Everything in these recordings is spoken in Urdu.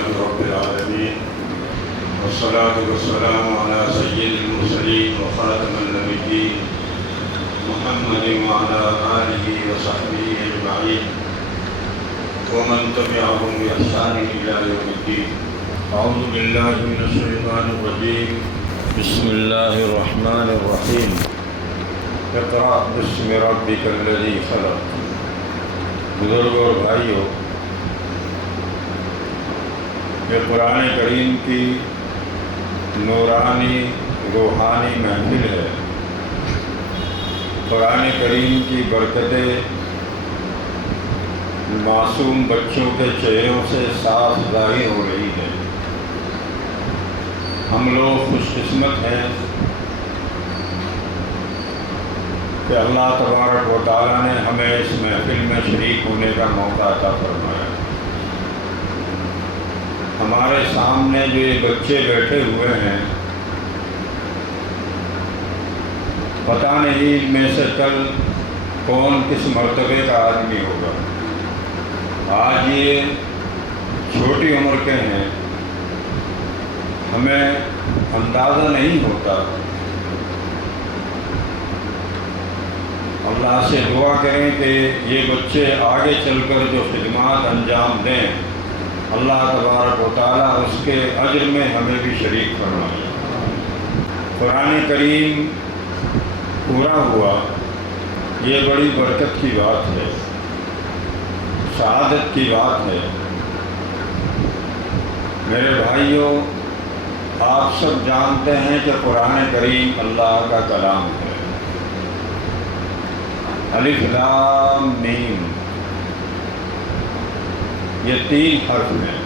لله رب العالمين والصلاة والسلام على سيد المرسلين وخاتم النبيين محمد وعلى آله وصحبه أجمعين ومن تبعهم بإحسان إلى يوم الدين. أعوذ بالله من الشيطان الرجيم. بسم الله الرحمن الرحيم. اقرأ باسم ربك الذي خلق. بزرگوں اور بھائیوں، یہ قرآن کریم کی نورانی روحانی محفل ہے. قرآن کریم کی برکتیں معصوم بچوں کے چہروں سے صاف ظاہر ہو رہی ہے. ہم لوگ خوش قسمت ہیں کہ اللہ تبارک و تعالیٰ نے ہمیں اس محفل میں شریک ہونے کا موقع عطا فرمایا. ہمارے سامنے جو یہ بچے بیٹھے ہوئے ہیں، پتہ نہیں ان میں سے کل کون کس مرتبے کا آدمی ہوگا. آج یہ چھوٹی عمر کے ہیں، ہمیں اندازہ نہیں ہوتا. اللہ سے دعا کریں کہ یہ بچے آگے چل کر جو خدمات انجام دیں، اللہ تبارک و تعالیٰ اس کے اجر میں ہمیں بھی شریک فرمائے. قرآن کریم پورا ہوا، یہ بڑی برکت کی بات ہے، سعادت کی بات ہے. میرے بھائیوں، آپ سب جانتے ہیں کہ قرآن کریم اللہ کا کلام ہے. الف لام میم، یہ 3 حرف ہیں.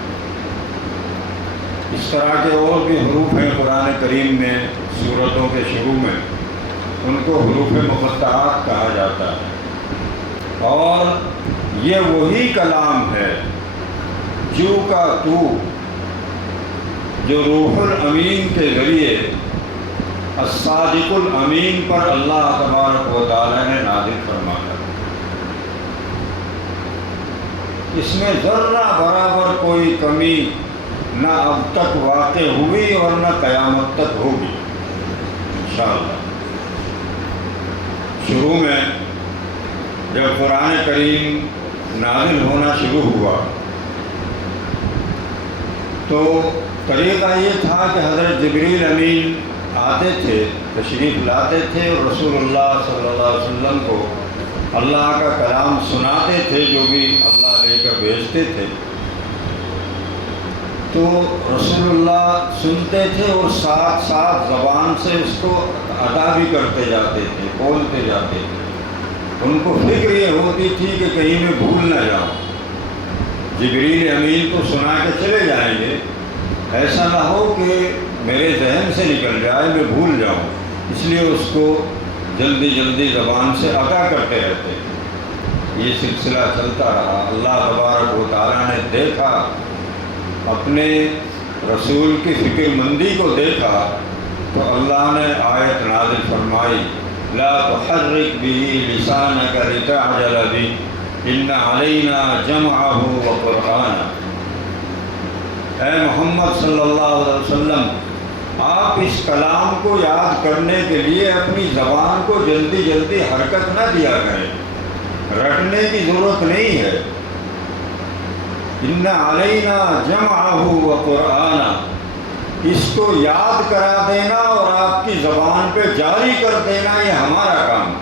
اس طرح کے اور بھی حروف ہیں قرآن کریم میں، سورتوں کے شروع میں، ان کو حروف مقطعات کہا جاتا ہے. اور یہ وہی کلام ہے جو کا تو، جو روح الامین کے ذریعے الصادق الامین پر اللہ تبارک و تعالیٰ نے نازل فرمایا. اس میں ذرہ برابر کوئی کمی نہ اب تک واقع ہوئی اور نہ قیامت تک ہوگی انشاءاللہ. شروع میں جب قرآن کریم نازل ہونا شروع ہوا تو طریقہ یہ تھا کہ حضرت جبریل امین آتے تھے، تشریف لاتے تھے اور رسول اللہ صلی اللہ علیہ وسلم کو اللہ کا کلام سناتے تھے جو بھی اللہ لے کر بھیجتے تھے. تو رسول اللہ سنتے تھے اور ساتھ ساتھ زبان سے اس کو ادا بھی کرتے جاتے تھے، بولتے جاتے تھے. ان کو فکر یہ ہوتی تھی کہ کہیں میں بھول نہ جاؤں. جبریل امین کو سنا کے چلے جائیں گے، ایسا نہ ہو کہ میرے ذہن سے نکل جائے، میں بھول جاؤں. اس لیے اس کو جلدی جلدی زبان سے ادا کرتے رہتے. یہ سلسلہ چلتا رہا. اللہ تبارک و تعالیٰ نے دیکھا، اپنے رسول کی فکر مندی کو دیکھا تو اللہ نے آیت نازل فرمائی، لا تحرک به لسانک لتعجل به ان علینا جمعہ وقرآنہ. اے محمد صلی اللہ علیہ وسلم، آپ اس کلام کو یاد کرنے کے لیے اپنی زبان کو جلدی جلدی حرکت نہ دیا کریں، رٹنے کی ضرورت نہیں ہے. ان علینا جمعہ وقرآنہ، اس کو یاد کرا دینا اور آپ کی زبان پہ جاری کر دینا یہ ہمارا کام.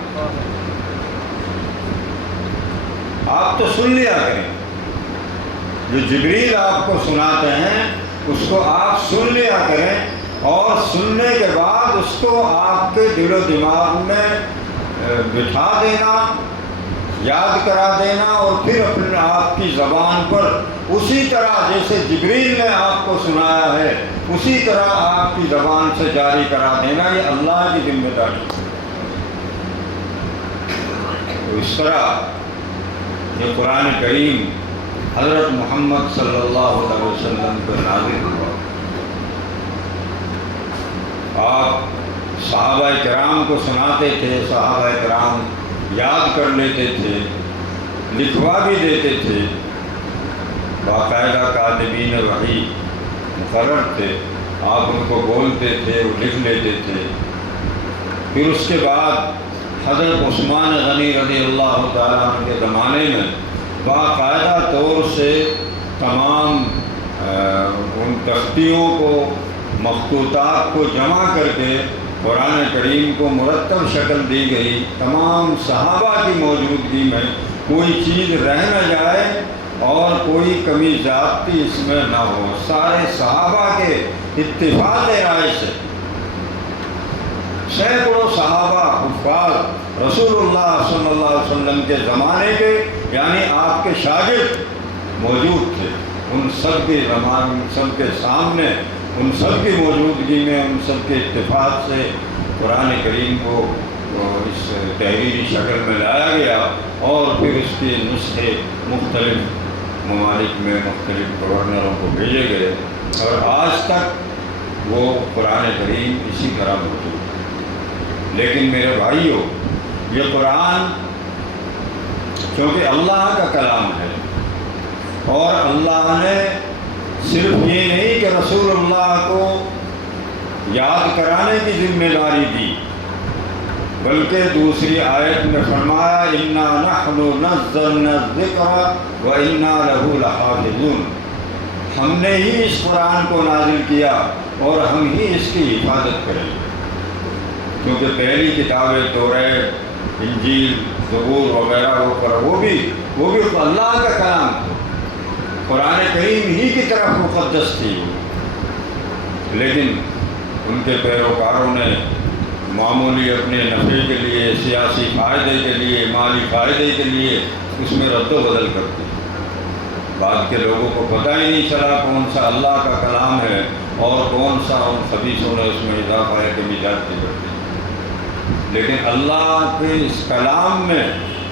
آپ تو سن لیا کریں، جو جبریل آپ کو سناتے ہیں اس کو آپ سن لیا کریں، اور سننے کے بعد اس کو آپ کے دل و دماغ میں بٹھا دینا، یاد کرا دینا، اور پھر اپنے آپ کی زبان پر اسی طرح جیسے جبریل نے آپ کو سنایا ہے اسی طرح آپ کی زبان سے جاری کرا دینا. یہ اللہ کی ذمہ داری. تو اس طرح یہ قرآن کریم حضرت محمد صلی اللہ علیہ وسلم پر نازل ہوا. آپ صحابہ کرام کو سناتے تھے، صحابہ کرام یاد کر لیتے تھے، لکھوا بھی دیتے تھے. باقاعدہ کاتبین وحی مقرر تھے، آپ ان کو بولتے تھے، وہ لکھ لیتے تھے۔ پھر اس کے بعد حضرت عثمان غنی رضی اللہ تعالیٰ عنہ کے زمانے میں باقاعدہ طور سے تمام ان تختیوں کو، مخطوطات کو جمع کر کے قرآن کریم کو مرتب شکل دی گئی۔ تمام صحابہ کی موجودگی میں کوئی چیز رہ نہ جائے اور کوئی کمی زیادتی اس میں نہ ہو، سارے صحابہ کے اتفاق رائے سے سینکڑوں صحابہ حفاظ رسول اللہ صلی اللہ علیہ وسلم کے زمانے کے، یعنی آپ کے شاگرد موجود تھے۔ ان سب کے زمان، ان سب کے سامنے، ان سب کی موجودگی میں، ان سب کے اتفاق سے قرآن کریم کو اس تحریری شکل میں لایا گیا اور پھر اس کے نسخے مختلف ممالک میں مختلف گورنروں کو بھیجے گئے اور آج تک وہ قرآن کریم اسی طرح موجود ہے۔ لیکن میرے بھائیوں، یہ قرآن کیونکہ اللہ کا کلام ہے اور اللہ نے صرف یہ نہیں کہ رسول اللہ کو یاد کرانے کی ذمہ داری دی، بلکہ دوسری آیت میں فرمایا اِنَّا نَحْنُ نَزَّلْنَا الذِّكْرَ وَإِنَّا لَهُ لَحَافِظُونَ، ہم نے ہی اس قرآن کو نازل کیا اور ہم ہی اس کی حفاظت کریں گے۔ کیونکہ پہلی کتابیں توریت، انجیل، زبور وغیرہ وہ بھی اللہ کا کلام تھا، قرآن کریم ہی کی طرف مقدس تھی، لیکن ان کے پیروکاروں نے معمولی اپنے نفع کے لیے، سیاسی فائدے کے لیے، مالی فائدے کے لیے اس میں رد و بدل کر دی۔ بعد کے لوگوں کو پتہ ہی نہیں چلا کون سا اللہ کا کلام ہے اور کون سا ان خبیثوں نے اس میں اضافہ ہے کہ مجاز کر دی۔ لیکن اللہ کے اس کلام میں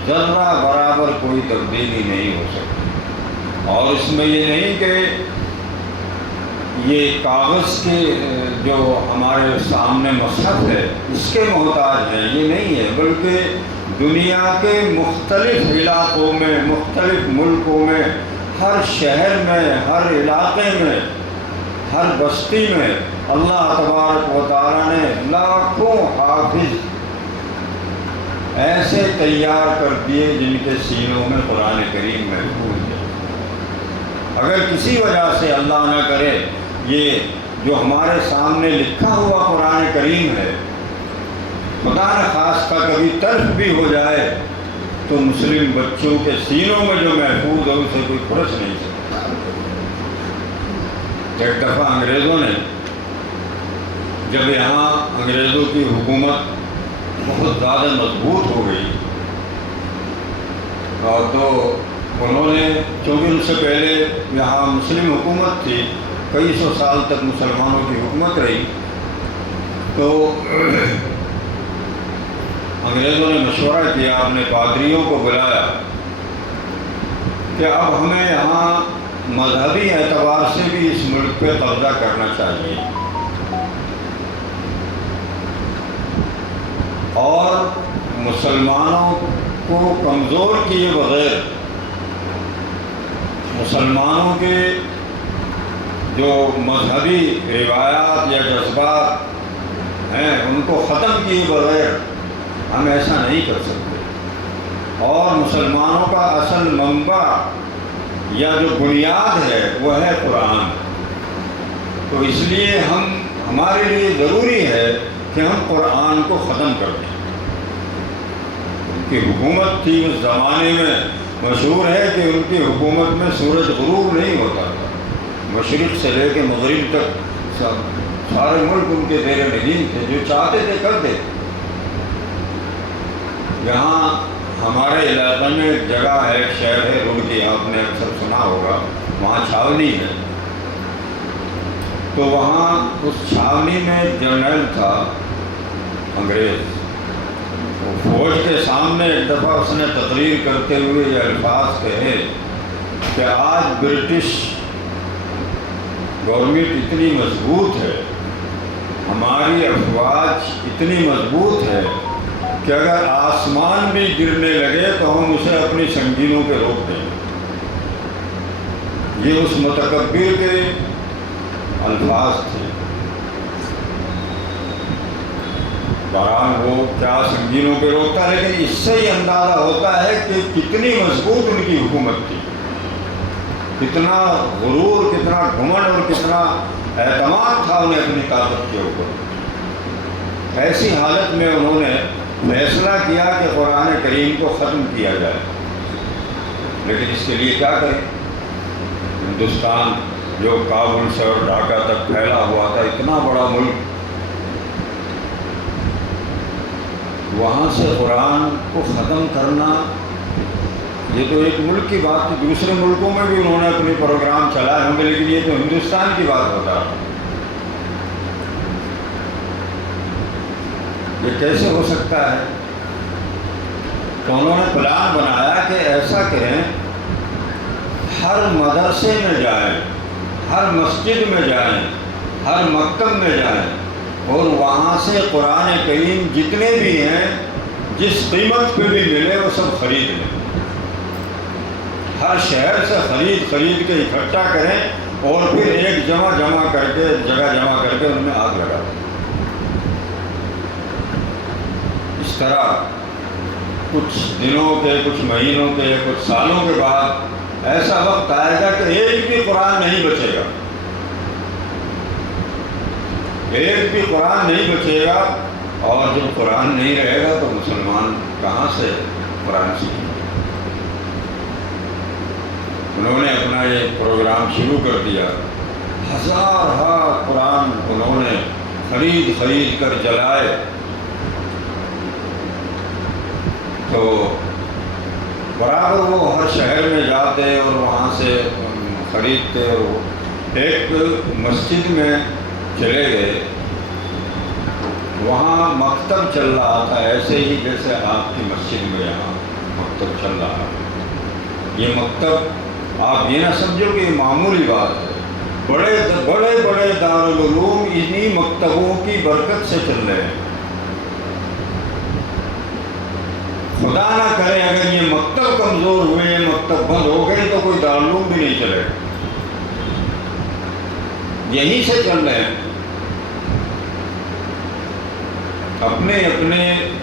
ذرہ برابر کوئی تبدیلی نہیں ہو سکتی، اور اس میں یہ نہیں کہ یہ کاغذ کے جو ہمارے سامنے مصحف ہے اس کے محتاج ہیں، یہ نہیں ہے، بلکہ دنیا کے مختلف علاقوں میں، مختلف ملکوں میں، ہر شہر میں، ہر علاقے میں، ہر بستی میں اللہ تبارک و تعالیٰ نے لاکھوں حافظ ایسے تیار کر دیے جن کے سینوں میں قرآن کریم محفوظ ہے۔ اگر کسی وجہ سے اللہ نہ کرے یہ جو ہمارے سامنے لکھا ہوا قرآن کریم ہے خدا نہ خواستہ کبھی تلف بھی ہو جائے تو مسلم بچوں کے سینوں میں جو محفوظ ہے اسے کوئی پرکھ نہیں سکتا۔ ایک دفعہ انگریزوں نے، جب یہاں انگریزوں کی حکومت بہت زیادہ مضبوط ہو گئی اور تو انہوں نے، چونکہ ان سے پہلے یہاں مسلم حکومت تھی، کئی سو سال تک مسلمانوں کی حکومت رہی، تو انگریزوں نے مشورہ کیا، اپنے پادریوں کو بلایا کہ اب ہمیں یہاں مذہبی اعتبار سے بھی اس ملک پہ قبضہ کرنا چاہیے اور مسلمانوں کو کمزور کیے بغیر مسلمانوں کے جو مذہبی روایات یا جذبات ہیں ان کو ختم کیے بغیر ہم ایسا نہیں کر سکتے، اور مسلمانوں کا اصل منبع یا جو بنیاد ہے وہ ہے قرآن، تو اس لیے ہمارے لیے ضروری ہے کہ ہم قرآن کو ختم کر دیں۔ ان کی حکومت تھی اس زمانے میں، مشہور ہے کہ ان کی حکومت میں سورج غروب نہیں ہوتا تھا، مشرق سے لے کے مغرب تک سارے ملک ان کے زیر نگین تھے، جو چاہتے تھے کرتے۔ یہاں ہمارے علاقے میں ایک جگہ ہے، ایک شہر ہے رڑکی، آپ نے اکثر سنا ہوگا، وہاں چھاونی ہے، تو وہاں اس چھاونی میں جنرل تھا انگریز، وہ فوج کے سامنے ایک دفعہ اس نے تقریر کرتے ہوئے یہ الفاظ کہے کہ آج برٹش گورنمنٹ اتنی مضبوط ہے، ہماری افواج اتنی مضبوط ہے کہ اگر آسمان بھی گرنے لگے تو ہم اسے اپنی سنگینوں پہ روک دیں گے۔ یہ اس متکبر کے الفاظ تھے۔ بہرحال وہ کیا سنگینوں پہ روکتا، لیکن اس سے ہی اندازہ ہوتا ہے کہ کتنی مضبوط ان کی حکومت تھی، کتنا غرور، کتنا گھمنڈ اور کتنا اعتماد تھا انہیں اپنی طاقت کے اوپر۔ ایسی حالت میں انہوں نے فیصلہ کیا کہ قرآن کریم کو ختم کیا جائے، لیکن اس کے لیے کیا کریں؟ ہندوستان جو کابل سے اور ڈھاکہ تک پھیلا ہوا تھا، اتنا بڑا ملک، وہاں سے قرآن کو ختم کرنا یہ تو ایک ملک کی بات تھی۔ دوسرے ملکوں میں بھی انہوں نے اپنے پروگرام چلائے ہوں گے، لیکن یہ تو ہندوستان کی بات ہوتا ہے۔ یہ کیسے ہو سکتا ہے؟ تو انہوں نے پلان بنایا کہ ایسا کریں، ہر مدرسے میں جائیں، ہر مسجد میں جائیں، ہر مکتب میں جائیں اور وہاں سے قرآن کریم جتنے بھی ہیں جس قیمت پہ بھی ملے وہ سب خرید لیں، ہر شہر سے خرید کے اکٹھا کریں اور پھر ایک جگہ جمع کر کے ان میں آگ لگا دیں۔ اس طرح کچھ دنوں کے، کچھ مہینوں کے، کچھ سالوں کے بعد ایسا وقت آئے گا کہ ایک بھی قرآن نہیں بچے گا، ایک بھی قرآن نہیں بچے گا، اور جب قرآن نہیں رہے گا تو مسلمان کہاں سے قرآن سیکھیں؟ انہوں نے اپنا یہ پروگرام شروع کر دیا، ہزار قرآن انہوں نے خرید کر جلائے۔ تو برابر وہ ہر شہر میں جاتے اور وہاں سے خریدتے، اور ایک مسجد میں چلے گئے، وہاں مکتب چل رہا تھا، ایسے ہی جیسے آپ کی مسجد میں یہاں مکتب چل رہا ہے۔ یہ مکتب آپ یہ نہ سمجھو کہ یہ معمولی بات ہے، بڑے دارالعلوم انہی مکتبوں کی برکت سے چل رہے ہیں۔ خدا نہ کرے اگر یہ مکتب کمزور ہوئے، یہ مکتب بند ہو گئے تو کوئی دارالعلوم بھی نہیں چلے گا، یہیں سے چل رہے ہیں۔ اپنے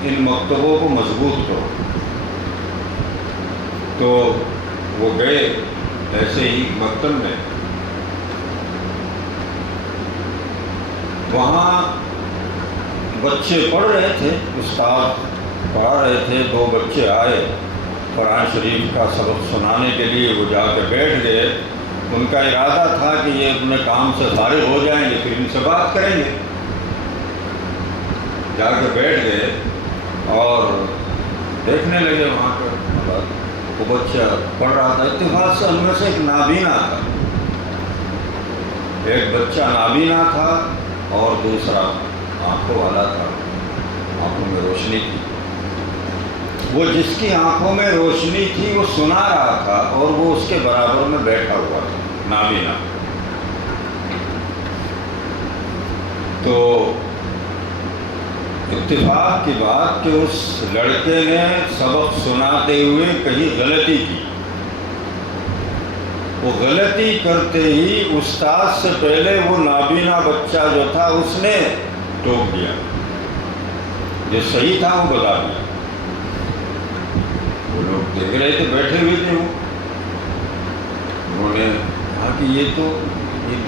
ان مکتبوں کو مضبوط کرو۔ تو وہ گئے ایسے ہی مکتب میں، وہاں بچے پڑھ رہے تھے، استاد پڑھا رہے تھے، دو بچے آئے قرآن شریف کا سبق سنانے کے لیے، وہ جا کے بیٹھ گئے۔ ان کا ارادہ تھا کہ یہ اپنے کام سے فارغ ہو جائیں گے پھر ان سے بات کریں گے۔ جا کے بیٹھ گئے اور دیکھنے لگے وہاں پہ وہ بچہ پڑھ رہا تھا۔ اتفاق سے ان میں سے ایک نابینا تھا، ایک بچہ نابینا تھا اور دوسرا آنکھوں والا تھا، آنکھوں میں روشنی تھی۔ وہ جس کی آنکھوں میں روشنی تھی وہ سنا رہا تھا اور وہ اس کے برابر میں بیٹھا ہوا تھا، نابینا۔ تو اتفاق کی بات کہ اس لڑکے نے سبق سناتے ہوئے کہیں غلطی کی، وہ غلطی کرتے ہی استاد سے پہلے وہ نابینا بچہ جو تھا اس نے ٹوک دیا، جو صحیح تھا وہ بتا دیا۔ وہ لوگ دیکھ رہے تھے، بیٹھے ہوئے تھے، انہوں نے کہا کہ یہ تو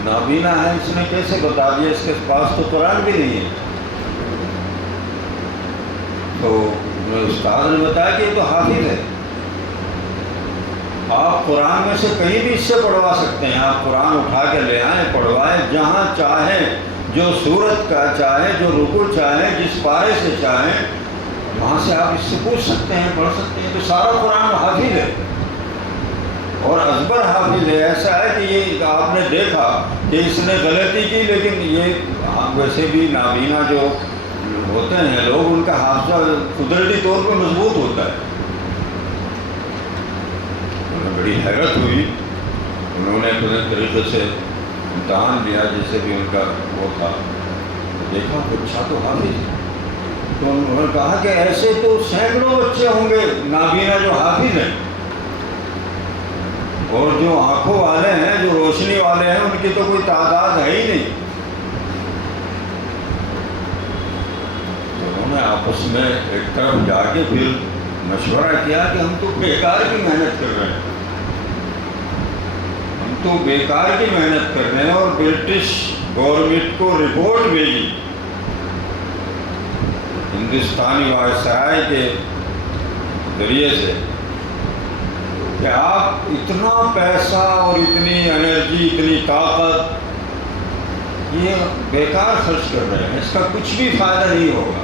نابینا ہے، اس نے کیسے بتا دیا، اس کے پاس تو قرآن بھی نہیں ہے۔ تو استاد نے بتایا کہ یہ تو حافظ ہے، آپ قرآن میں سے کہیں بھی اس سے پڑھوا سکتے ہیں، آپ قرآن اٹھا کے لے آئیں، پڑھوائیں، جہاں چاہیں، جو سورت کا چاہیں، جو رکوع چاہیں، جس پارے سے چاہیں وہاں سے آپ اس سے پوچھ سکتے ہیں، پڑھ سکتے ہیں۔ تو سارا قرآن حافظ ہے اور ازبر حافظ ہے۔ ایسا ہے کہ یہ آپ نے دیکھا کہ اس نے غلطی کی، لیکن یہ ویسے بھی نابینا جو ہوتے ہیں لوگ، ان کا حافظہ قدرتی طور پر مضبوط ہوتا ہے۔ انہیں بڑی حیرت ہوئی، انہوں نے اپنے طریقے سے امتحان لیا جیسے بھی ان کا وہ تھا، دیکھا اچھا تو حافظ ہے۔ تو انہوں نے کہا کہ ایسے تو سینکڑوں بچے ہوں گے نابینا جو حافظ ہیں، اور جو آنکھوں والے ہیں، جو روشنی والے ہیں، ان کی تو کوئی تعداد ہے ہی نہیں۔ انہوں نے آپس میں ایک طرف جا کے پھر مشورہ کیا کہ ہم تو بیکار کی محنت کر رہے ہیں، ہم تو بیکار کی محنت کر رہے ہیں، اور برٹش گورنمنٹ کو رپورٹ بھیجی ہندوستانی وائسرائے کے ذریعے سے کہ آپ اتنا پیسہ اور اتنی انرجی، اتنی طاقت یہ بیکار خرچ کر رہے ہیں، اس کا کچھ بھی فائدہ نہیں ہوگا۔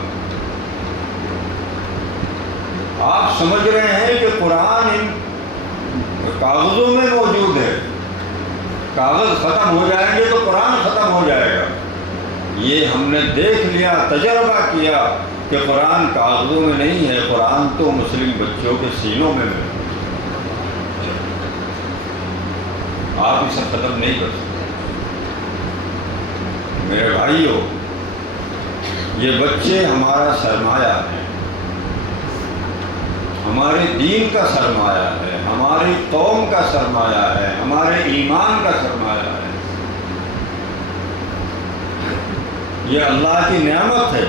آپ سمجھ رہے ہیں کہ قرآن ان کاغذوں میں موجود ہے، کاغذ ختم ہو جائیں گے تو قرآن ختم ہو جائے گا۔ یہ ہم نے دیکھ لیا، تجربہ کیا کہ قرآن کاغذوں میں نہیں ہے، قرآن تو مسلم بچوں کے سینوں میں ہے۔ آپ اسے ختم نہیں کر سکتے۔ میرے بھائیوں، یہ بچے ہمارا سرمایہ ہے، ہمارے دین کا سرمایہ ہے، ہماری قوم کا سرمایہ ہے، ہمارے ایمان کا سرمایہ ہے۔ یہ اللہ کی نعمت ہے،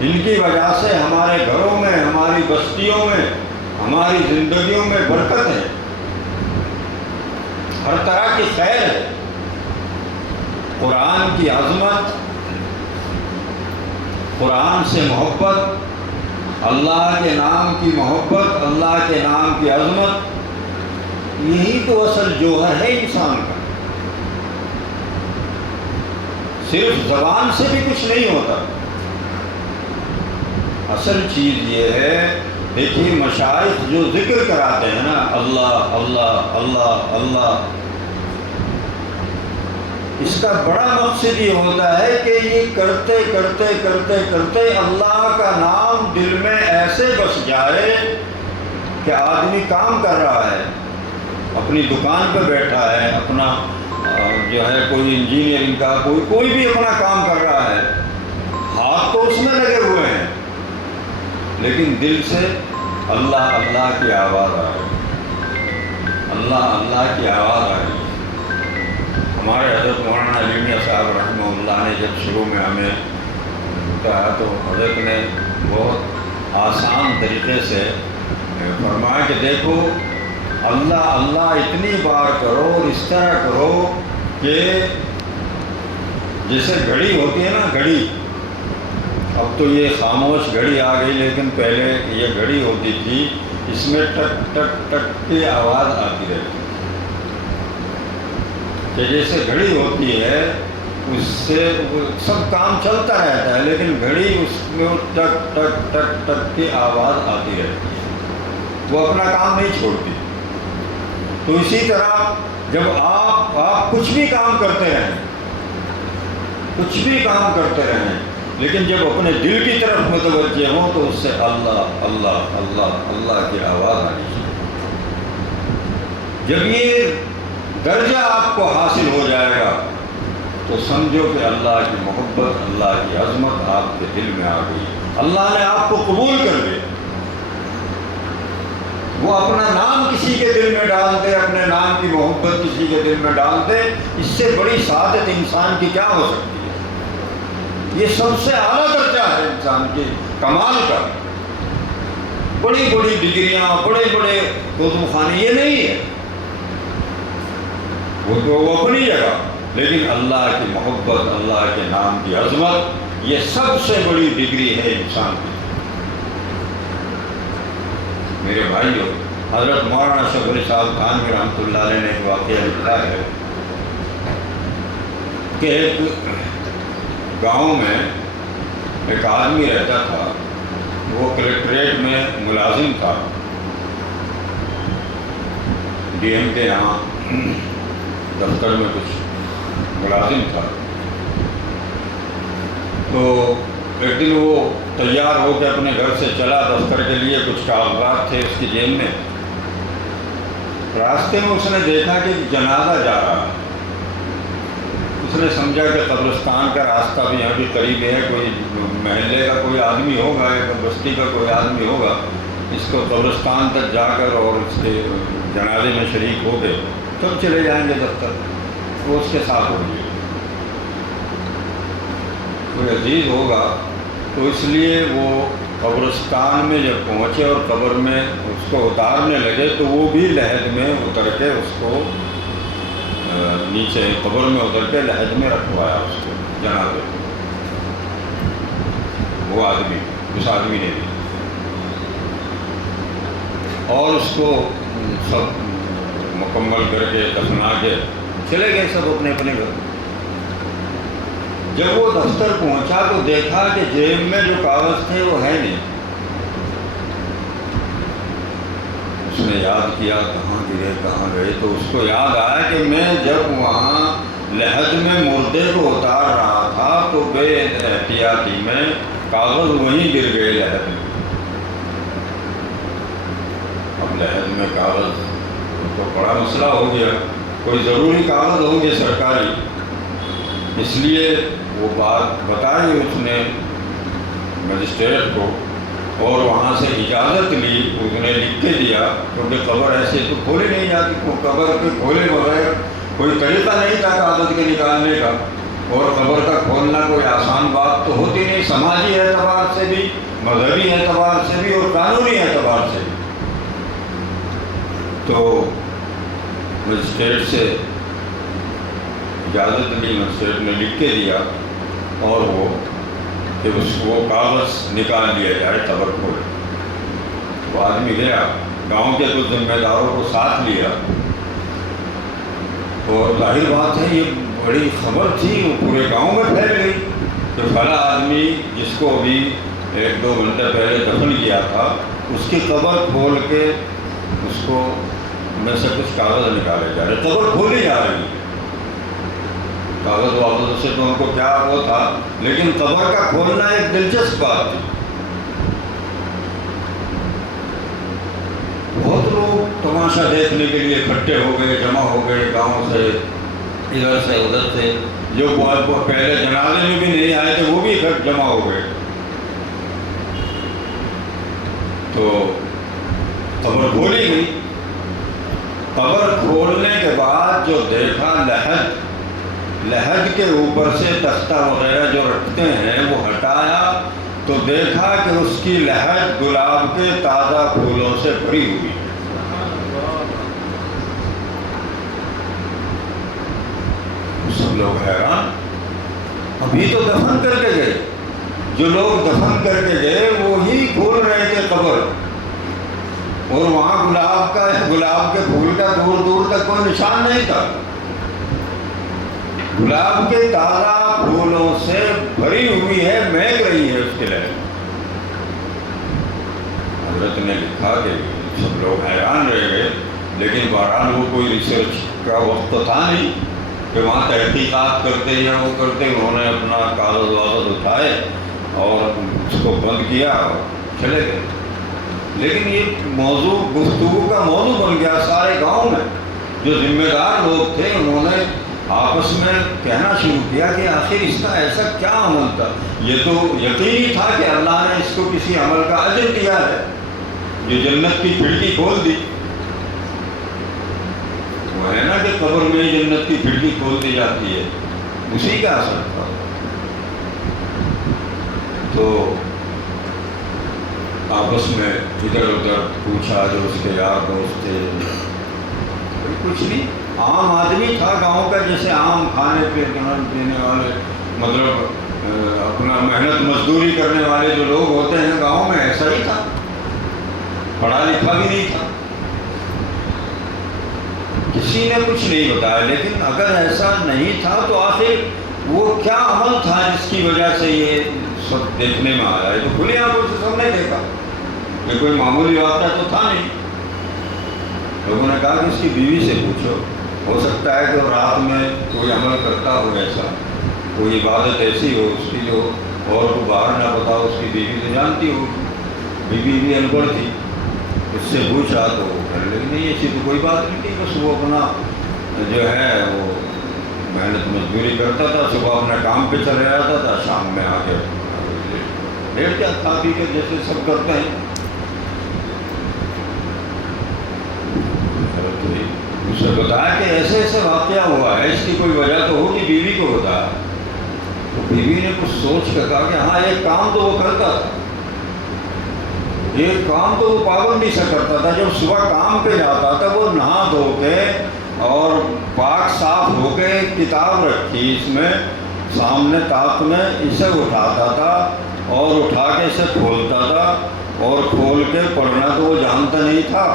ان کی وجہ سے ہمارے گھروں میں، ہماری بستیوں میں، ہماری زندگیوں میں برکت ہے، ہر طرح کی خیر ہے۔ قرآن کی عظمت، قرآن سے محبت، اللہ کے نام کی محبت، اللہ کے نام کی عظمت، یہی تو اصل جوہر ہے انسان کا۔ صرف زبان سے بھی کچھ نہیں ہوتا، اصل چیز یہ ہے، دیکھیے مشائخ جو ذکر کراتے ہیں نا، اللہ اللہ اللہ اللہ، اس کا بڑا مقصد یہ ہوتا ہے کہ یہ کرتے کرتے کرتے کرتے اللہ کا نام دل میں ایسے بس جائے کہ آدمی کام کر رہا ہے، اپنی دکان پہ بیٹھا ہے، اپنا جو ہے کوئی انجینئرنگ کا کوئی بھی اپنا کام کر رہا ہے، ہاتھ تو اس میں لگے ہوئے ہیں، لیکن دل سے اللہ اللہ کی آواز آ رہی ہے، اللہ اللہ کی آواز آ رہی ہے۔ ہمارے حضرت مولانا علی میاں صاحب رحمہ اللہ نے جب شروع میں ہمیں کہا تو حضرت نے بہت آسان طریقے سے فرمایا کہ دیکھو اللہ اللہ اتنی بار کرو اور اس طرح کرو کہ جیسے گھڑی ہوتی ہے نا، گھڑی، اب تو یہ خاموش گھڑی آ گئی، لیکن پہلے یہ گھڑی ہوتی تھی، اس میں ٹک ٹک ٹک کی آواز آتی رہتی کہ جیسے گھڑی ہوتی ہے اس سے سب کام چلتا رہتا ہے، لیکن گھڑی اس میں ٹک ٹک ٹک ٹک کی آواز آتی رہتی ہے، وہ اپنا کام نہیں چھوڑتی۔ تو اسی طرح جب آپ کچھ بھی کام کرتے رہیں، کچھ بھی کام کرتے رہیں، لیکن جب اپنے دل کی طرف متوجہ ہوں تو اس سے اللہ اللہ اللہ اللہ کی آواز آنی چاہیے۔ جب یہ درجہ آپ کو حاصل ہو جائے گا تو سمجھو کہ اللہ کی محبت، اللہ کی عظمت آپ کے دل میں آ گئی، اللہ نے آپ کو قبول کر لیا۔ وہ اپنا نام کسی کے دل میں ڈال دے، اپنے نام کی محبت کسی کے دل میں ڈال دے، اس سے بڑی سعادت انسان کی کیا ہو سکتی ہے؟ یہ سب سے اعلیٰ درجہ ہے انسان کے کمال کا۔ بڑی بڑی ڈگریاں، بڑے بڑے کتب خانے یہ نہیں ہے، وہ تو وہ اپنی جگہ، لیکن اللہ کی محبت، اللہ کے نام کی عظمت، یہ سب سے بڑی ڈگری ہے انسان کی۔ میرے بھائیو، حضرت مولانا اشرف علی صاحب تھانوی رحمۃ اللہ علیہ نے ایک واقعہ لکھا ہے کہ ایک گاؤں میں ایک آدمی رہتا تھا، وہ کلیکٹریٹ میں ملازم تھا، ڈی ایم کے یہاں دفتر میں کچھ ملازم تھا۔ تو ایک دن وہ تیار ہو کے اپنے گھر سے چلا دفتر کے لیے، کچھ کاغذات تھے اس کی جیب میں۔ راستے میں اس نے دیکھا کہ جنازہ جا رہا، اس نے سمجھا کہ قبرستان کا راستہ بھی یہاں بھی قریب ہے، کوئی محلے کا کوئی آدمی ہوگا، ایک بستی کا کوئی آدمی ہوگا، اس کو قبرستان تک جا کر اور اس کے جنازے میں شریک ہو گئے تب چلے جائیں گے دفتر، وہ اس کے ساتھ ہوگی. کوئی عزیز ہوگا تو اس لیے وہ قبرستان میں جب پہنچے اور قبر میں اس کو اتارنے لگے تو وہ بھی لحد میں اتر کے اس کو نیچے قبر میں اتر کے لحد میں رکھوایا اس کو جنازے کو. وہ آدمی اس آدمی نے بھی، اور اس کو سب مکمل کر کے دفنا کے چلے گئے سب اپنے اپنے گھر. جب وہ دفتر پہنچا تو دیکھا کہ جیب میں جو کاغذ تھے وہ ہے نہیں. اس نے یاد کیا کہاں گرے کہاں گئے، تو اس کو یاد آیا کہ میں جب وہاں لحد میں مردے کو اتار رہا تھا تو بے احتیاطی میں کاغذ وہیں گر گئے لحد میں. اب لحد میں کاغذ تو بڑا مسئلہ ہو گیا، کوئی ضروری کاغذ ہوں گے سرکاری، اس لیے وہ بات بتائی اس نے مجسٹریٹ کو، اور وہاں سے اجازت لی. اس نے لکھ کے دیا کیونکہ قبر ایسے تو کھولی نہیں جاتی، قبر کے کھولے بغیر کوئی طریقہ نہیں تھا کاغذ کے نکالنے کا، اور قبر کا کھولنا کوئی آسان بات تو ہوتی نہیں، سماجی اعتبار سے بھی، مذہبی اعتبار سے بھی، اور قانونی اعتبار سے بھی. تو مجسٹریٹ سے اجازت لی، مجسٹریٹ نے لکھ کے دیا، اور وہ کہ وہ کاغذ نکال لیا جائے قبر کو. وہ آدمی گیا، گاؤں کے کچھ ذمہ داروں کو ساتھ لیا، اور ظاہر بات ہے یہ بڑی خبر تھی، وہ پورے گاؤں میں پھیل گئی کہ فلاں آدمی جس کو ابھی 1-2 گھنٹے پہلے دفن کیا تھا اس کی قبر کھول کے اس کو میں سے کچھ کاغذ نکالے جا رہے. قبر کھولی جا رہی ہے، کاغذ واغذ سے تو ان کو کیا وہ تھا، لیکن قبر کا کھولنا ایک دلچسپ بات تھی. بہت لوگ تماشا دیکھنے کے لیے اکٹھے ہو گئے، جمع ہو گئے گاؤں سے، ادھر سے ادھر سے. جو پہلے جنازے میں بھی نہیں آئے تھے وہ بھی جمع ہو گئے. تو قبر کھولی گئی. قبر کھولنے کے بعد جو دیکھا لحد کے اوپر سے تختہ وغیرہ جو رکھتے ہیں وہ ہٹایا تو دیکھا کہ اس کی لحد گلاب کے تازہ پھولوں سے بھری ہوئی. سب لوگ حیران، ابھی تو دفن کر کے گئے، جو لوگ دفن کر کے گئے وہی کھول رہے تھے قبر، اور وہاں گلاب کے پھول کا دور دور تک کوئی نشان نہیں تھا. گلاب کے تازہ پھولوں سے بھری ہوئی ہے، مہک رہی ہے اس کے لئے. حضرت نے لکھا کہ سب لوگ حیران رہ گئے، لیکن بہرحال وہ کوئی ریسرچ کا وقت تو تھا نہیں کہ وہاں تحقیقات کرتے یا وہ کرتے. انہوں نے اپنا کاغذ واغذ اٹھائے اور اس کو بند کیا اور چلے گئے. لیکن یہ موضوع گفتگو کا موضوع بن گیا سارے گاؤں میں. جو ذمہ دار لوگ تھے انہوں نے آپس میں کہنا شروع کیا کہ آخر اس کا ایسا کیا عمل تھا. یہ تو یقینی تھا کہ اللہ نے اس کو کسی عمل کا اجر دیا ہے، جو جنت کی کھڑکی کھول دی. وہ ہے نا کہ قبر میں ہی جنت کی کھڑکی کھول دی جاتی ہے، اسی کا اثر تھا. تو آپس میں ادھر ادھر پوچھا جو اس کے یار دوست تھے. کچھ نہیں، عام آدمی تھا گاؤں کا، جیسے عام کھانے پینے والے، مطلب اپنا محنت مزدوری کرنے والے جو لوگ ہوتے ہیں گاؤں میں، ایسا ہی تھا. پڑھا لکھا بھی نہیں تھا، کسی نے کچھ نہیں بتایا. لیکن اگر ایسا نہیں تھا تو آخر وہ کیا عمل تھا جس کی وجہ سے یہ سب دیکھنے میں آیا؟ یہ تو کھلی آنکھوں سے سب نے دیکھا، یہ کوئی معمولی واقعہ تو تھا نہیں. لوگوں نے کہا کہ اس کی بیوی سے پوچھو، ہو سکتا ہے کہ رات میں کوئی عمل کرتا ہو، ایسا کوئی عبادت ایسی ہو اس کی جو اور کو باہر نہ بتاؤ. اس کی بیوی تو جانتی ہو، بیوی بھی ان پڑھ تھی، اس سے پوچھا تو لیکن نہیں ایسی تو کوئی بات نہیں تھی. بس وہ اپنا جو ہے وہ محنت مزدوری کرتا تھا، صبح اپنے کام پہ چلے جاتا تھا، شام میں آ کے لیٹ جاتا کھا پی کے جیسے سب کرتے ہیں. اسے بتایا کہ ایسے ایسے واقعہ ہوا ہے، اس کی کوئی وجہ تو ہوگی، بیوی کو بتایا۔ تو بیوی نے کچھ سوچ کر کہا کہ ہاں ایک کام تو وہ کرتا تھا، ایک کام تو وہ پابندی سے کرتا تھا، جب صبح کام پہ جاتا تھا وہ نہا دھو کے اور پاک صاف ہو کے کتاب رکھی اس میں سامنے طاق میں، اسے اٹھاتا تھا اور اٹھا کے اسے کھولتا تھا، اور کھول کے پڑھنا تو وہ جانتا نہیں تھا،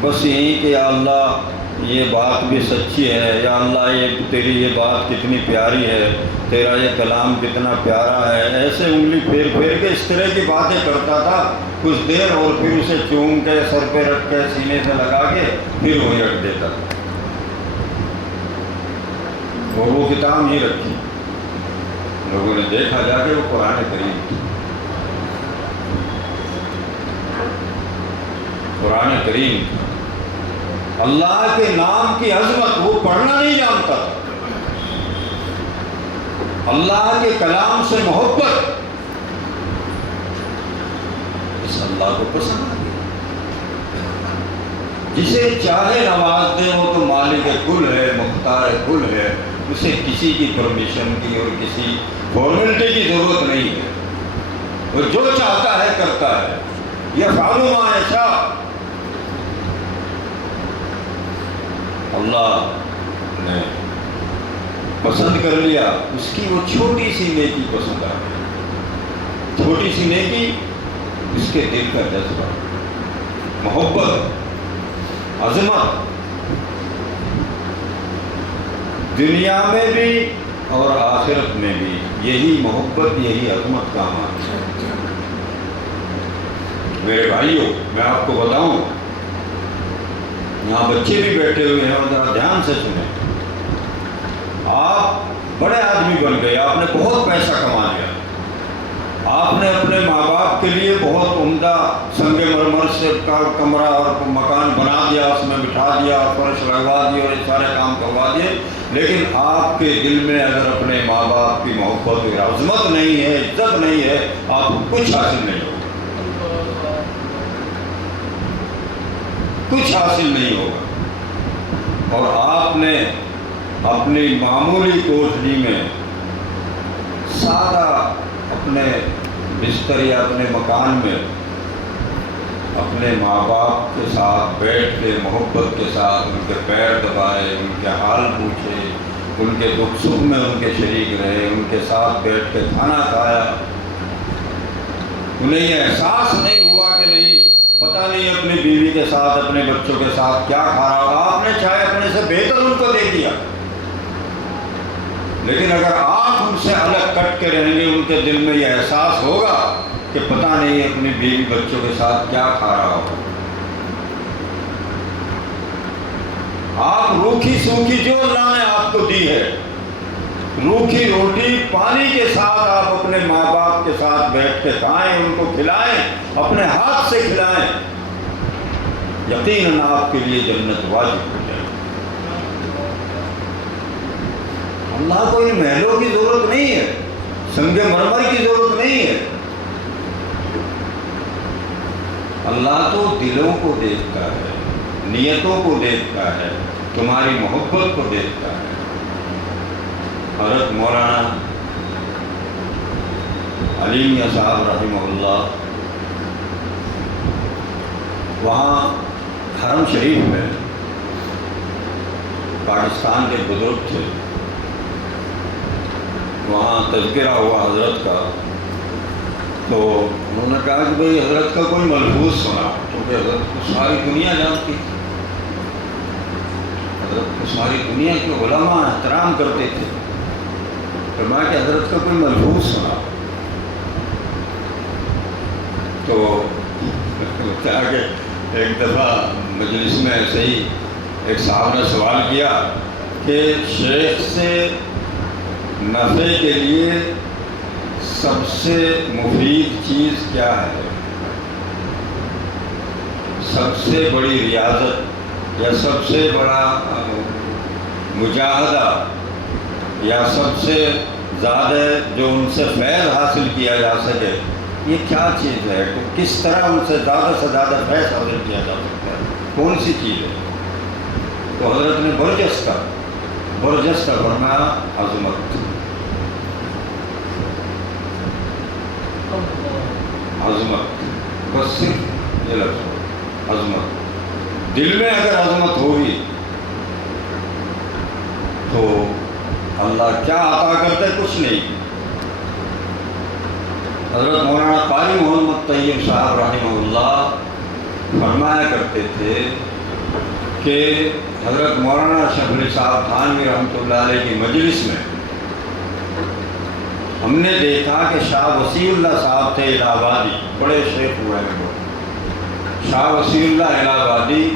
بس یہی کہ یا اللہ یہ بات بھی سچی ہے، یا اللہ یہ تیری یہ بات کتنی پیاری ہے، تیرا یہ کلام کتنا پیارا ہے، ایسے انگلی پھیر پھیر کے اس طرح کی باتیں کرتا تھا کچھ دیر، اور پھر اسے چوم کے سر پہ رکھ کے سینے سے لگا کے پھر وہیں رکھ دیتا تھا، اور وہ کتاب نہیں رکھی۔ لوگوں نے دیکھا جا کے وہ قرآن کریم تھی، قرآن کریم تھا، اللہ کے نام کی عظمت، وہ پڑھنا نہیں جانتا تھا، اللہ کے کلام سے محبت اس اللہ کو پسند آ گئی۔ جسے چاہے نواز دے وہ تو مالک کل ہے، مختار کل ہے، اسے کسی کی پرمیشن کی اور کسی فارمیلٹی کی ضرورت نہیں ہے، وہ جو چاہتا ہے کرتا ہے، یفعل ما یشاء۔ اللہ نے پسند کر لیا، اس کی وہ چھوٹی سی نیکی پسند آ گئی، چھوٹی سی نیکی، اس کے دل کا جذبہ، محبت، عظمت، دنیا میں بھی اور آخرت میں بھی یہی محبت، یہی عظمت کام آتی ہے۔ میرے بھائیوں، میں آپ کو بتاؤں، یہاں بچے بھی بیٹھے ہوئے ہیں، اور ذرا دھیان سے سنیں، آپ بڑے آدمی بن گئے، آپ نے بہت پیسہ کما لیا، آپ نے اپنے ماں باپ کے لیے بہت عمدہ سنگ مرمر سے کا کمرہ اور مکان بنا دیا، اس میں بٹھا دیا، فرش لگوا دی اور یہ سارے کام کروا دیے، لیکن آپ کے دل میں اگر اپنے ماں باپ کی محبت اور عظمت نہیں ہے، عزت نہیں ہے، آپ کو کچھ حاصل نہیں ہوگا، کچھ حاصل نہیں ہوگا۔ اور آپ نے اپنی معمولی کوٹھری میں سادہ اپنے بستر یا اپنے مکان میں اپنے ماں باپ کے ساتھ بیٹھ کے محبت کے ساتھ ان کے پیر دبائے، ان کے حال پوچھے، ان کے دکھ سکھ میں ان کے شریک رہے، ان کے ساتھ بیٹھ کے کھانا کھایا، انہیں یہ احساس نہیں ہوا کہ نہیں پتہ نہیں اپنی بیوی کے ساتھ اپنے بچوں کے ساتھ کیا کھا رہا ہوگا، آپ نے چاہے اپنے سے بہتر ان کو دے دیا، لیکن اگر آپ ان سے الگ کٹ کے رہیں گے، ان کے دل میں یہ احساس ہوگا کہ پتہ نہیں اپنی بیوی بچوں کے ساتھ کیا کھا رہا ہوگا۔ آپ روکھی سوکھی جو اللہ نے آپ کو دی ہے، روکھی روٹی پانی کے ساتھ آپ اپنے ماں باپ کے ساتھ بیٹھ کے کھائیں، ان کو کھلائیں، اپنے ہاتھ سے کھلائیں، یقیناً آپ کے لیے جنت واجب ہو جائے۔ اللہ کو ان محلوں کی ضرورت نہیں ہے، سنگ مرمر کی ضرورت نہیں ہے، اللہ تو دلوں کو دیکھتا ہے، نیتوں کو دیکھتا ہے، تمہاری محبت کو دیکھتا ہے۔ حضرت مولانا علی میاں صاحب رحمہ اللہ وہاں حرم شریف میں پاکستان کے بزرگ تھے، وہاں تذکرہ ہوا حضرت کا، تو انہوں نے کہا کہ بھئی حضرت کا کوئی ملحوظ سنا، کیونکہ حضرت کو ساری دنیا جانتی تھی، حضرت کو ساری دنیا کے علماء احترام کرتے تھے، فرمایا کہ حضرت کا کوئی ملحوظ سنا، تو کہا کہ ایک دفعہ مجلس میں ایسے ہی ایک صاحب نے سوال کیا کہ شیخ سے نفع کے لیے سب سے مفید چیز کیا ہے، سب سے بڑی ریاضت یا سب سے بڑا مجاہدہ یا سب سے زیادہ جو ان سے فیض حاصل کیا جا سکے، یہ کیا چیز ہے، کس طرح ان سے زیادہ فیض حاصل کیا جا سکتا ہے، کون سی چیز ہے؟ تو حضرت نے برجستہ فرمایا عظمت، عظمت، بس صرف یہ لفظ عظمت۔ دل میں اگر عظمت ہوگی تو اللہ کیا عطا کرتا ہے؟ کچھ نہیں۔ حضرت مولانا قاری محمد طیب صاحب رحمہ اللہ فرمایا کرتے تھے کہ حضرت مولانا شبلی صاحب تھانوی رحمۃ اللہ علیہ کی مجلس میں ہم نے دیکھا کہ شاہ وسیع اللہ صاحب تھے الہ آبادی، بڑے شیخ ہوئے ہیں وہ، شاہ وسیع اللہ الہ آبادی،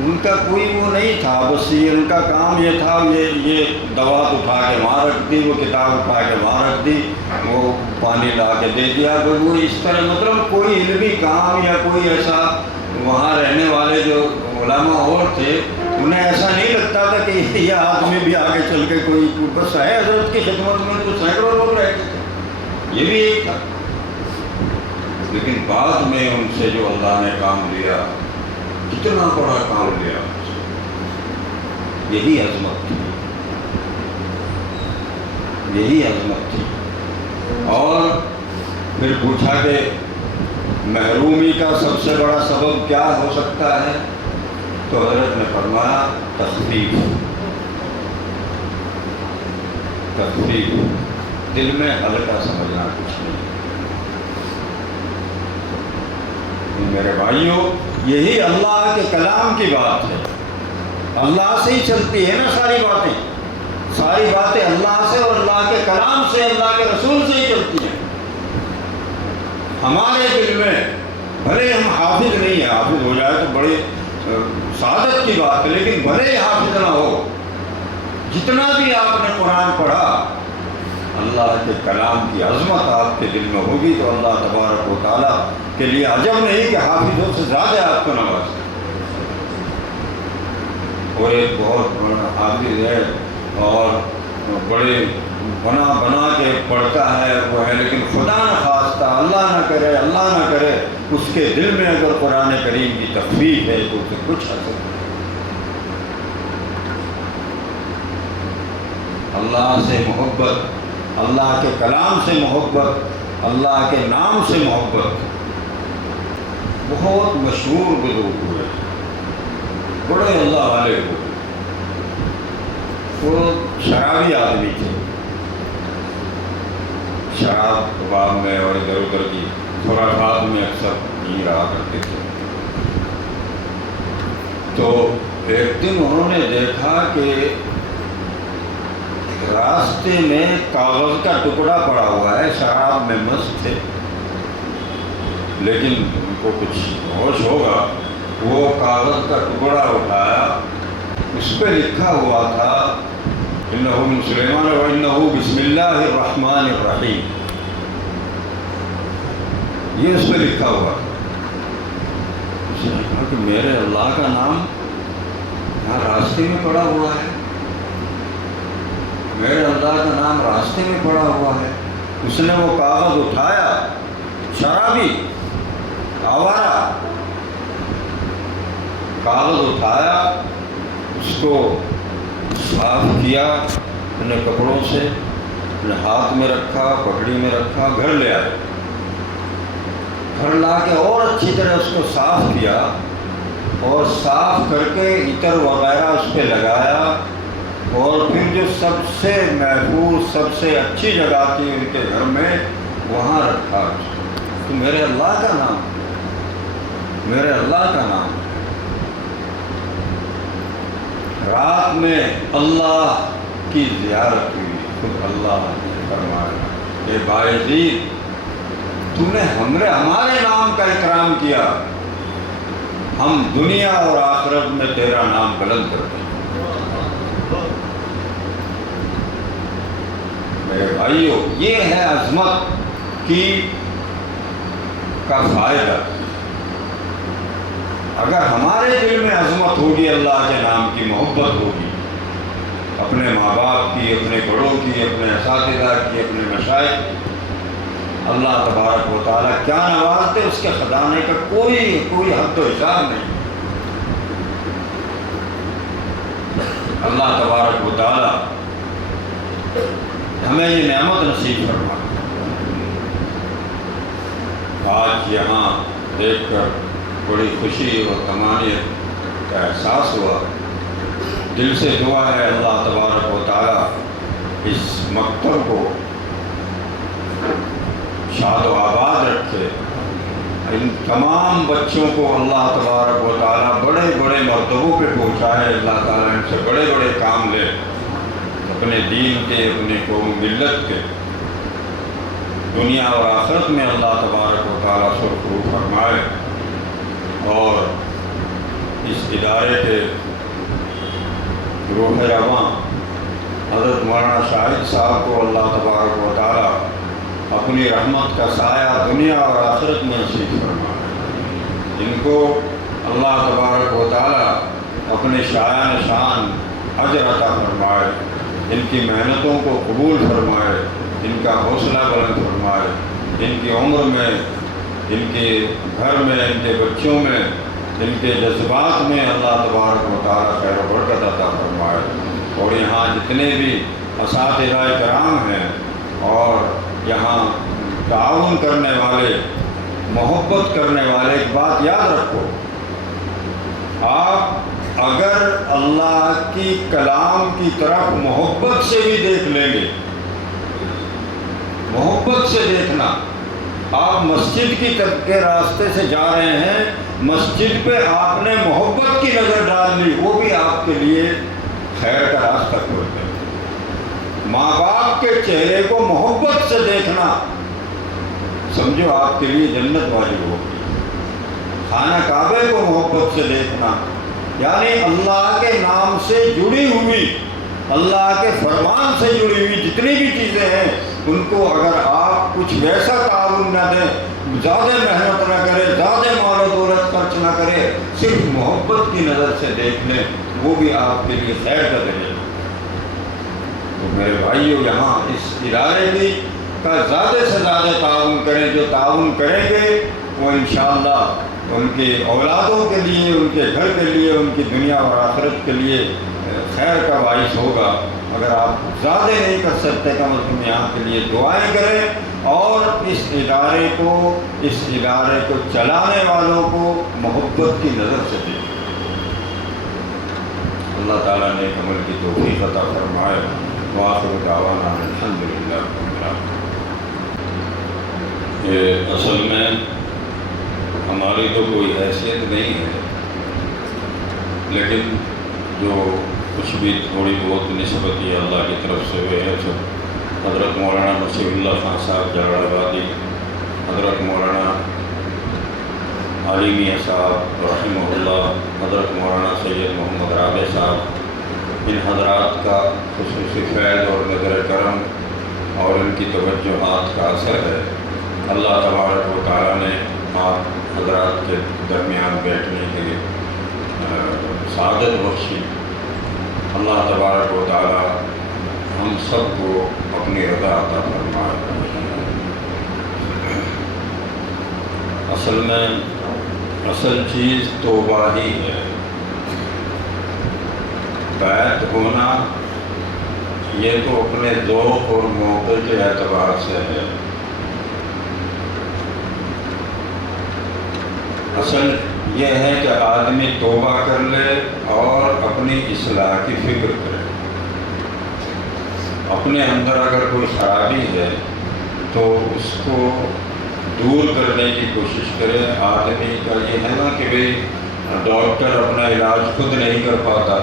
ان کا کوئی وہ نہیں تھا، بس یہ ان کا کام یہ تھا، یہ دوات اٹھا کے وہاں رکھ دی، وہ کتاب اٹھا کے وہاں رکھ دی، وہ پانی لا کے دے دیا، وہ اس طرح مطلب کوئی علمی کام یا کوئی ایسا، وہاں رہنے والے جو علماء اور تھے انہیں ایسا نہیں لگتا تھا کہ یہ آدمی بھی آگے چل کے کوئی بس ہے حضرت کی خدمت میں تو سینکڑوں لوگ رہتے تھے، یہ بھی ایک تھا۔ لیکن بعد میں ان سے جو اللہ نے کام لیا، کتنا بڑا کام لیا، یہی عظمت تھی، یہی عظمت تھی۔ اور پھر پوچھا کہ محرومی کا سب سے بڑا سبب کیا ہو سکتا ہے؟ تو حضرت نے فرمایا تخفیف، تخفیف، دل میں ہلکا سمجھنا کچھ نہیں۔ میرے بھائیوں، یہی اللہ کے کلام کی بات ہے، اللہ سے ہی چلتی ہے نا ساری باتیں، ساری باتیں اللہ سے اور اللہ کے کلام سے، اللہ کے رسول سے ہی چلتی ہیں۔ ہمارے دل میں بھلے ہم حافظ نہیں ہیں، حافظ ہو جائے تو بڑی سعادت کی بات ہے، لیکن بھلے ہی حافظ نہ ہو، جتنا بھی آپ نے قرآن پڑھا، اللہ کے کلام کی عظمت آپ کے دل میں ہوگی تو اللہ تبارک و تعالیٰ کے لیے عجب نہیں کہ حافظوں سے زیادہ آپ کو نوازے۔ اور ایک بہت بڑا حافظ ہے اور بڑے بنا بنا کے پڑھتا ہے وہ ہے، لیکن خدا نہ خواستہ، اللہ نہ کرے، اللہ نہ کرے، اس کے دل میں اگر قرآن کریم کی تخفیف ہے تو اسے کچھ حاصل نہیں۔ اللہ سے محبت، اللہ کے کلام سے محبت، اللہ کے نام سے محبت۔ بہت مشہور بزرگ ہوئے، بڑے اللہ والے ہوئے، وہ شرابی آدمی تھے، شراب کباب میں اور ادھر ادھر کی خرافات میں اکثر نہیں رہا کرتے تھے۔ تو ایک دن انہوں نے دیکھا کہ راستے میں کاغذ کا ٹکڑا پڑا ہوا ہے، شراب میں مست تھے، لیکن ان کو کچھ ہوش ہوگا، وہ کاغذ کا ٹکڑا اٹھایا، اس پہ لکھا ہوا تھا انہ من سلیمان و انہ بسم اللہ الرحمن الرحیم، یہ اس پہ لکھا ہوا تھا۔ اس نے کہا کہ میرے اللہ کا نام یہاں راستے میں پڑا ہوا ہے، میرے اللہ کا نام راستے میں پڑا ہوا ہے۔ اس نے وہ کاغذ اٹھایا، شرابی آوارہ کاغذ اٹھایا، اس کو صاف کیا اپنے کپڑوں سے، اپنے ہاتھ میں رکھا، پگڑی میں رکھا، گھر لے آئے، گھر لا کے اور اچھی طرح اس کو صاف کیا، اور صاف کر کے عطر وغیرہ اس پہ لگایا، اور پھر جو سب سے محفوظ، سب سے اچھی جگہ تھی ان کے گھر میں، وہاں رکھا۔ تو میرے اللہ کا نام، میرے اللہ کا نام۔ رات میں اللہ کی زیارت ہوئی، خود اللہ نے فرمایا کہ باعزید تم نے ہمارے نام کا اکرام کیا، ہم دنیا اور آخرت میں تیرا نام بلند کرتے ہیں۔ میرے بھائیو، یہ ہے عظمت کا فائدہ۔ اگر ہمارے دل میں عظمت ہوگی، اللہ کے نام کی محبت ہوگی، اپنے ماں باپ کی، اپنے بڑوں کی، اپنے اساتذہ کی، اپنے مشائخ کی، اللہ تبارک و تعالیٰ کیا نوازتے، اس کے خزانے کا کوئی حد و حساب نہیں۔ اللہ تبارک و تعالی ہمیں یہ نعمت نصیب فرمائے۔ آج یہاں دیکھ کر بڑی خوشی اور طمانینت کا احساس ہوا۔ دل سے دعا ہے اللہ تبارک و تعالی اس مکتب کو شاد و آباد رکھے، ان تمام بچوں کو اللہ تبارک و تعالی بڑے بڑے مرتبوں پہ پہنچائے، اللہ تعالیٰ ان سے بڑے بڑے کام لے، اپنے دین کے، اپنے قوم ملت کے، دنیا اور آخرت میں اللہ تبارک و تعالیٰ سرخرو فرمائے، اور اس ادارے کے روح رواں حضرت مولانا شاہد صاحب کو اللہ تبارک و تعالیٰ اپنی رحمت کا سایہ دنیا اور آخرت میں نصیب فرمائے۔ ان کو اللہ تبارک و تعالیٰ اپنے شایان شان اجر عطا فرمائے، ان کی محنتوں کو قبول فرمائے، ان کا حوصلہ بلند فرمائے، ان کی عمر میں، ان کے گھر میں، ان کے بچوں میں، ان کے جذبات میں اللہ تبارک و تعالیٰ خیر و برکت عطا فرمائے، اور یہاں جتنے بھی اساتذہ کرام ہیں اور یہاں تعاون کرنے والے، محبت کرنے والے، ایک بات یاد رکھو، آپ اگر اللہ کی کلام کی طرف محبت سے بھی دیکھ لیں گے، محبت سے دیکھنا، آپ مسجد کی طرف کے راستے سے جا رہے ہیں، مسجد پہ آپ نے محبت کی نظر ڈال لی، وہ بھی آپ کے لیے خیر کا راستہ کھول دے۔ ماں باپ کے چہرے کو محبت سے دیکھنا، سمجھو آپ کے لیے جنت واجب ہوگی۔ خانہ کعبے کو محبت سے دیکھنا، یعنی اللہ کے نام سے جڑی ہوئی، اللہ کے فرمان سے جڑی ہوئی جتنی بھی چیزیں ہیں، ان کو اگر آپ کچھ ویسا تعاون نہ دیں، زیادہ محنت نہ کریں، زیادہ مال و دولت خرچ نہ کریں، صرف محبت کی نظر سے دیکھ لیں، وہ بھی آپ کے لیے خیر کا ذریعہ۔ تو میرے بھائیوں، یہاں اس ادارے کی کا زیادہ سے زیادہ تعاون کریں، جو تعاون کریں گے وہ انشاءاللہ ان کے اولادوں کے لیے، ان کے گھر کے لیے، ان کی دنیا اور آخرت کے لیے خیر کا باعث ہوگا۔ اگر آپ زیادہ نہیں کر سکتے، کم از کم یہاں کے لیے دعائیں کریں، اور اس ادارے کو چلانے والوں کو محبت کی نظر سے دیکھیں۔ اللہ تعالیٰ نے عمل کی توفیق عطا فرمائے۔ وآخر دعوانا الحمدللہ رب العالمین۔ یہ اصل میں ہماری تو کوئی حیثیت نہیں ہے، لیکن جو کچھ بھی تھوڑی بہت نسبت یہ اللہ کی طرف سے ہوئے ہے، سب حضرت مولانا نصیر اللہ خان صاحب جاڑ آبادی، حضرت مولانا علی میاں صاحب رحمہ اللہ، حضرت مولانا سید محمد رابع صاحب، ان حضرات کا خصوصی فیض اور نظر کرم اور ان کی توجہات کا اثر ہے۔ اللہ تبارک و تعالیٰ نے آپ حضرات کے درمیان بیٹھنے کی سعادت بخشی۔ اللہ تبارک و تعالیٰ ہم سب کو اپنی رضا عطا فرمائے۔ اصل چیز توبہ ہی ہے۔ بیعت ہونا یہ تو اپنے ذوق اور موقع کے اعتبار سے ہے، اصل یہ ہے کہ آدمی توبہ کر لے اور اپنی اصلاح کی فکر کرے۔ اپنے اندر اگر کوئی خرابی ہے تو اس کو دور کرنے کی کوشش کرے۔ آدمی کا یہ ہے نا کہ بھئی ڈاکٹر اپنا علاج خود نہیں کر پاتا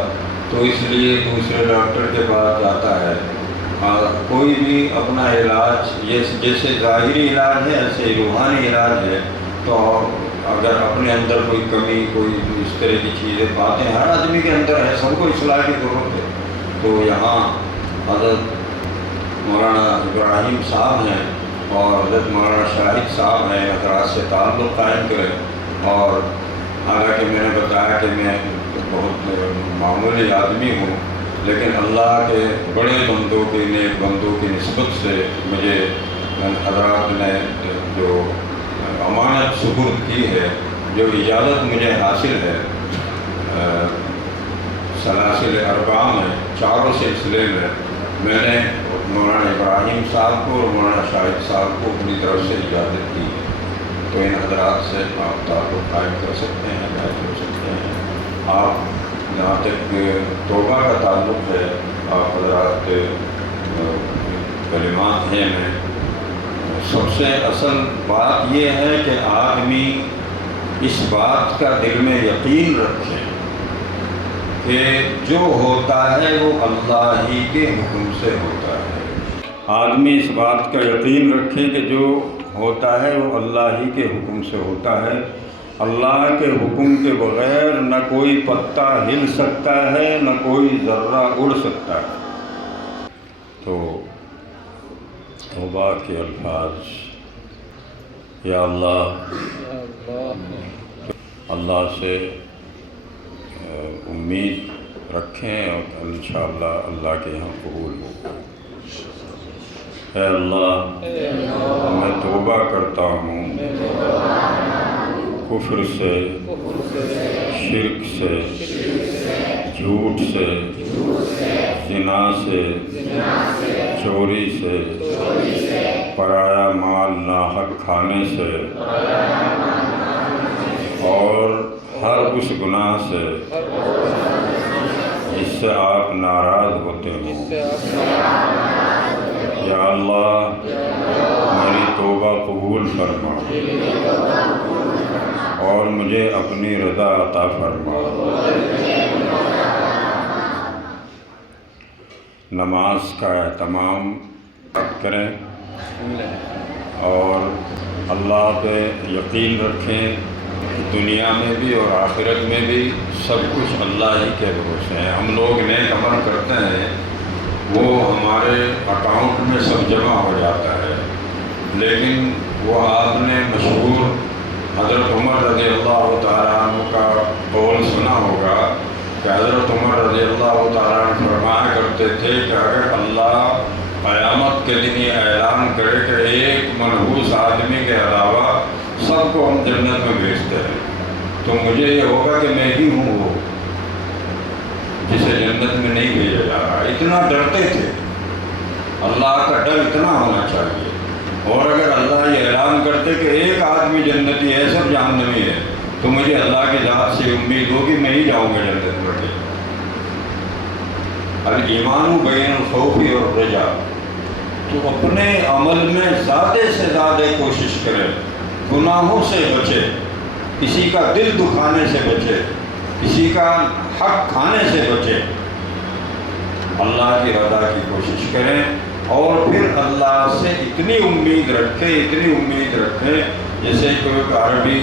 تو اس لیے دوسرے ڈاکٹر کے پاس جاتا ہے۔ کوئی بھی اپنا علاج جیسے ظاہری علاج ہے ایسے ہی روحانی علاج ہے، تو اگر اپنے اندر کوئی کمی، کوئی اس طرح کی چیزیں پاتے ہیں، ہر آدمی کے اندر ہے، سب کو اصلاح کی ضرورت ہے۔ تو یہاں حضرت مولانا ابراہیم صاحب ہیں اور حضرت مولانا شاہد صاحب ہیں، حضرات سے تعلق قائم کریں۔ اور حالانکہ میں نے بتایا کہ میں بہت معمولی آدمی ہوں، لیکن اللہ کے بڑے بندوں کے، نیک بندوں کی نسبت سے مجھے حضرات نے جو امانت سپرد کی ہے، جو اجازت مجھے حاصل ہے، سلاسل اربع میں چاروں سلسلے میں نے مولانا ابراہیم صاحب کو اور مولانا شاہد صاحب کو اپنی طرف سے اجازت دی ہے، تو ان حضرات سے آپ تعلق قائم کر سکتے ہیں، بیعت ہو سکتے ہیں۔ آپ جہاں تک توبہ کا تعلق ہے، آپ حضرات کلمات ہیں، میں سب سے اصل بات یہ ہے کہ آدمی اس بات کا دل میں یقین رکھے کہ جو ہوتا ہے وہ اللہ ہی کے حکم سے ہوتا ہے۔ آدمی اس بات کا یقین رکھے کہ جو ہوتا ہے وہ اللہ ہی کے حکم سے ہوتا ہے۔ اللہ کے حکم کے بغیر نہ کوئی پتا ہل سکتا ہے، نہ کوئی ذرہ اڑ سکتا ہے۔ تو توبہ کے الفاظ، یا اللہ، اللہ سے امید رکھیں اور انشاءاللہ اللہ کے یہاں قبول ہو۔ اے اللہ، میں توبہ کرتا ہوں کفر سے، شرک سے، جھوٹ سے، زنا سے، چوری سے، پرایا مال ناحق کھانے سے، اور ہر اس گناہ سے جس سے آپ ناراض ہوتے ہوں۔ یا اللہ، میری توبہ قبول فرما اور مجھے اپنی رضا عطا فرما۔ نماز کا اہتمام کریں اور اللہ پہ یقین رکھیں کہ دنیا میں بھی اور آخرت میں بھی سب کچھ اللہ ہی کے بھروسے ہیں۔ ہم لوگ نیک عمل کرتے ہیں، وہ ہمارے اکاؤنٹ میں سب جمع ہو جاتا ہے، لیکن وہ آپ نے مشہور حضرت عمر رضی اللہ تعالیٰ عنہ کا قول سنا ہوگا کہ حضرت عمر رضی اللہ تعالیٰ عنہ فرمایا کرتے تھے کہ اگر اللہ قیامت کے دن یہ اعلان کرے کہ ایک منحوس آدمی کے علاوہ سب کو ہم جنت میں بھیجتے ہیں، تو مجھے یہ ہوگا کہ میں ہی ہوں وہ جسے جنت میں نہیں بھیجا جا رہا۔ اتنا ڈرتے تھے، اللہ کا ڈر اتنا ہونا چاہیے۔ اور اگر اللہ یہ اعلان کرتے کہ ایک آدمی جنتی ہے، سب جہنمی ہے، تو مجھے اللہ کی ذات سے امید ہوگی میں ہی جاؤں گا جنت میں۔ الایمان بین الخوف والرجا، تو اپنے عمل میں زیادہ سے زیادہ کوشش کرے، گناہوں سے بچے، کسی کا دل دکھانے سے بچے، کسی کا حق کھانے سے بچے، اللہ کی رضا کی کوشش کریں، اور پھر اللہ سے اتنی امید رکھیں جیسے کوئی عربی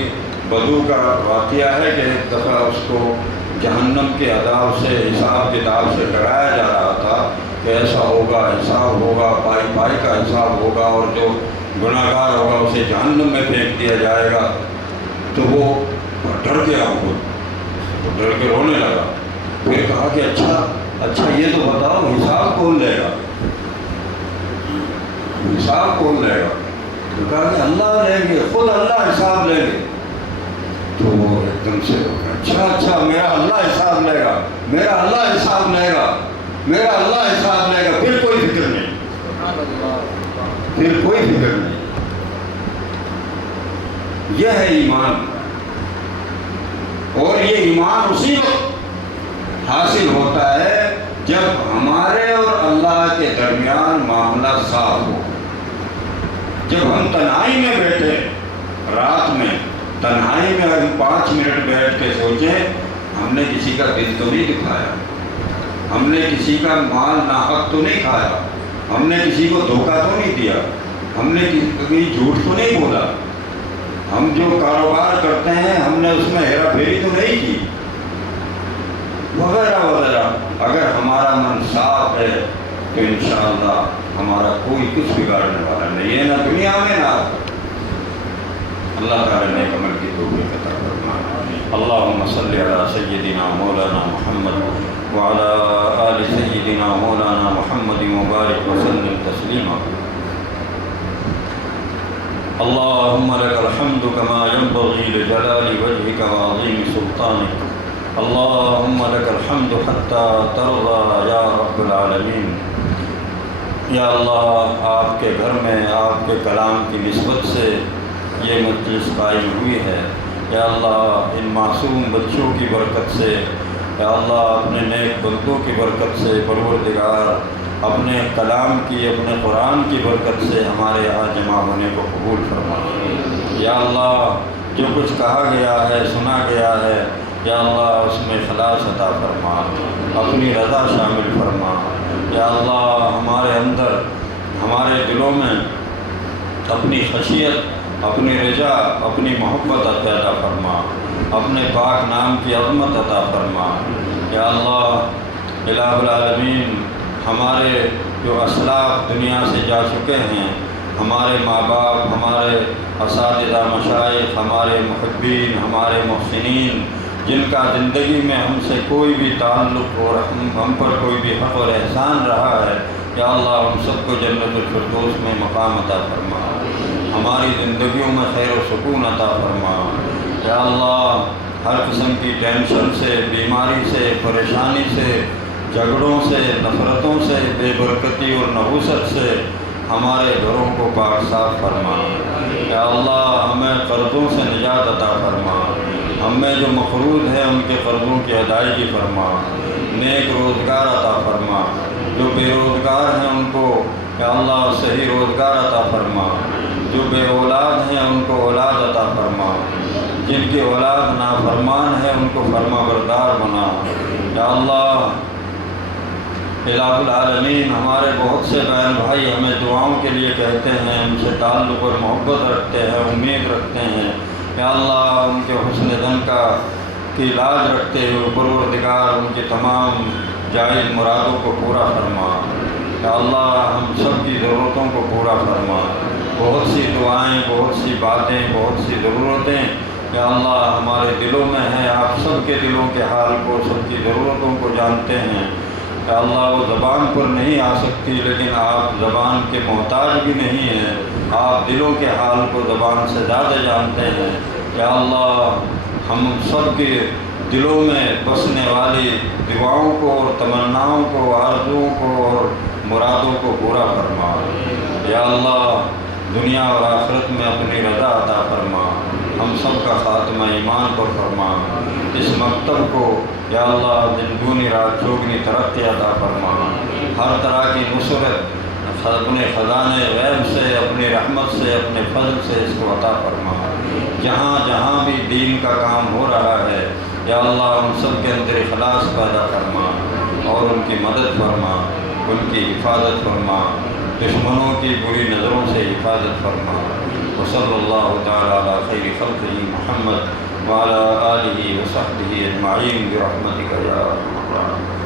بدو کا واقعہ ہے کہ ایک دفعہ اس کو جہنم کے عذاب سے، حساب کتاب سے ڈرایا جا رہا تھا کہ ایسا ہوگا، حساب ہوگا، پائی کا حساب ہوگا، اور جو گناہ گار ہوگا اسے جہنم میں پھینک دیا جائے گا۔ تو وہ ڈر گیا، وہ ڈر کے رونے لگا۔ پھر کہا کہ اچھا یہ تو بتاؤ حساب کون لے گا؟ حساب کون لے گا؟ تو کہا کہ اللہ لیں گے، خود اللہ حساب لیں گے۔ تو وہ ایک دم سے اچھا میرا اللہ حساب لے گا، میرا اللہ حساب لے گا، میرا اللہ حساب لے گا۔ پھر کوئی فکر نہیں، پھر کوئی فکر نہیں۔ یہ ہے ایمان، اور یہ ایمان اسی وقت حاصل ہوتا ہے جب ہمارے اور اللہ کے درمیان معاملہ صاف ہو۔ جب ہم تنہائی میں بیٹھے، رات میں تنہائی میں اگر 5 منٹ بیٹھ کے سوچیں، ہم نے کسی کا دل تو نہیں دکھایا، ہم نے کسی کا مال ناحق تو نہیں کھایا، ہم نے کسی کو دھوکہ تو نہیں دیا، ہم نے کبھی جھوٹ تو نہیں بولا، ہم جو کاروبار کرتے ہیں ہم نے اس میں ہیرا پھیری تو نہیں کی، وغیرہ وغیرہ۔ اگر ہمارا من صاف ہے تو انشاءاللہ ہمارا کوئی کچھ بگاڑنے والا نہیں ہے، نہ دنیا میں نہ آخرت۔ اللہ تعالیٰ نے عمل کی توفیق عطا فرمائے۔ اللہم صلی علی سیدنا مولانا محمد وعلی آل سیدنا مولانا محمد مبارک وسلم تسلیما۔ اللہم لک الحمد کما ينبغی لجلال وجهک وعظیم سلطانک، اللہم لک الحمد حتی ترضى یا رب العالمین۔ یا اللہ، آپ کے گھر میں آپ کے کلام کی نسبت سے یہ مجلس قائم ہوئی ہے۔ یا اللہ، ان معصوم بچوں کی برکت سے، یا اللہ اپنے نیک بندوں کی برکت سے، پروردگار اپنے کلام کی، اپنے قرآن کی برکت سے ہمارے یہاں جمع ہونے کو قبول فرما۔ یا اللہ، جو کچھ کہا گیا ہے، سنا گیا ہے، یا اللہ اس میں خلاص عطا فرما، اپنی رضا شامل فرما۔ یا اللہ، ہمارے اندر، ہمارے دلوں میں اپنی خشیت، اپنی رضا، اپنی محبت عطا فرما، اپنے پاک نام کی عظمت عطا فرما۔ یا اللہ الہ العالمین، ہمارے جو اسلاف دنیا سے جا چکے ہیں، ہمارے ماں باپ، ہمارے اساتذہ مشائخ، ہمارے محبین، ہمارے محسنین، جن کا زندگی میں ہم سے کوئی بھی تعلق اور ہم پر کوئی بھی حق اور احسان رہا ہے، یا اللہ ہم سب کو جنت الفردوس میں مقام عطا فرما، ہماری زندگیوں میں خیر و سکون عطا فرما۔ یا اللہ، ہر قسم کی ٹینشن سے، بیماری سے، پریشانی سے، جھگڑوں سے، نفرتوں سے، بے برکتی اور نحوست سے ہمارے گھروں کو پاک صاف فرما۔ یا اللہ، ہمیں قرضوں سے نجات عطا فرما، ہم میں جو مقروض ہے ان کے قرضوں کی ادائیگی فرما، نیک روزگار عطا فرما، جو بے روزگار ہیں ان کو یا اللہ صحیح روزگار عطا فرما، جو بے اولاد ہیں ان کو اولاد عطا فرما، جن کی اولاد نافرمان ہے ان کو فرما بردار بنا۔ یا اللہ الہ العالمین، ہمارے بہت سے بہن بھائی ہمیں دعاؤں کے لیے کہتے ہیں، ہم سے تعلق اور محبت رکھتے ہیں، امید رکھتے ہیں، یا اللہ ان کے حسن ظن کی لاج رکھتے ہوئے پروردگار ان کی تمام جائز مرادوں کو پورا فرما۔ یا اللہ ہم سب کی ضرورتوں کو پورا فرما، بہت سی دعائیں، بہت سی باتیں، بہت سی ضرورتیں یا اللہ ہمارے دلوں میں ہیں، آپ سب کے دلوں کے حال کو، سب کی ضرورتوں کو جانتے ہیں۔ یا اللہ وہ زبان پر نہیں آ سکتی، لیکن آپ زبان کے محتاج بھی نہیں ہیں، آپ دلوں کے حال کو زبان سے زیادہ جانتے ہیں۔ یا اللہ ہم سب کے دلوں میں بسنے والی دعاؤں کو اور تمناؤں کو، آرزوؤں کو اور مرادوں کو پورا فرما۔ یا اللہ دنیا اور آخرت میں اپنی رضا عطا فرما، ہم سب کا خاتمہ ایمان پر فرما، اس مکتب کو یا اللہ دن دونی رات چوگنی ترقی عطا فرما، ہر طرح کی نصرت اپنے خزانے غیب سے، اپنی رحمت سے، اپنے فضل سے اس کو عطا فرما۔ جہاں جہاں بھی دین کا کام ہو رہا ہے یا اللہ ان سب کے اندر اخلاص پیدا فرما اور ان کی مدد فرما، ان کی حفاظت فرما، دشمنوں کی بری نظروں سے حفاظت فرما۔ وصلی اللہ تعالی علی خیر خلقہ محمد وعلی آلہ وصحبہ اجمعین برحمتک یا ارحم الراحمین۔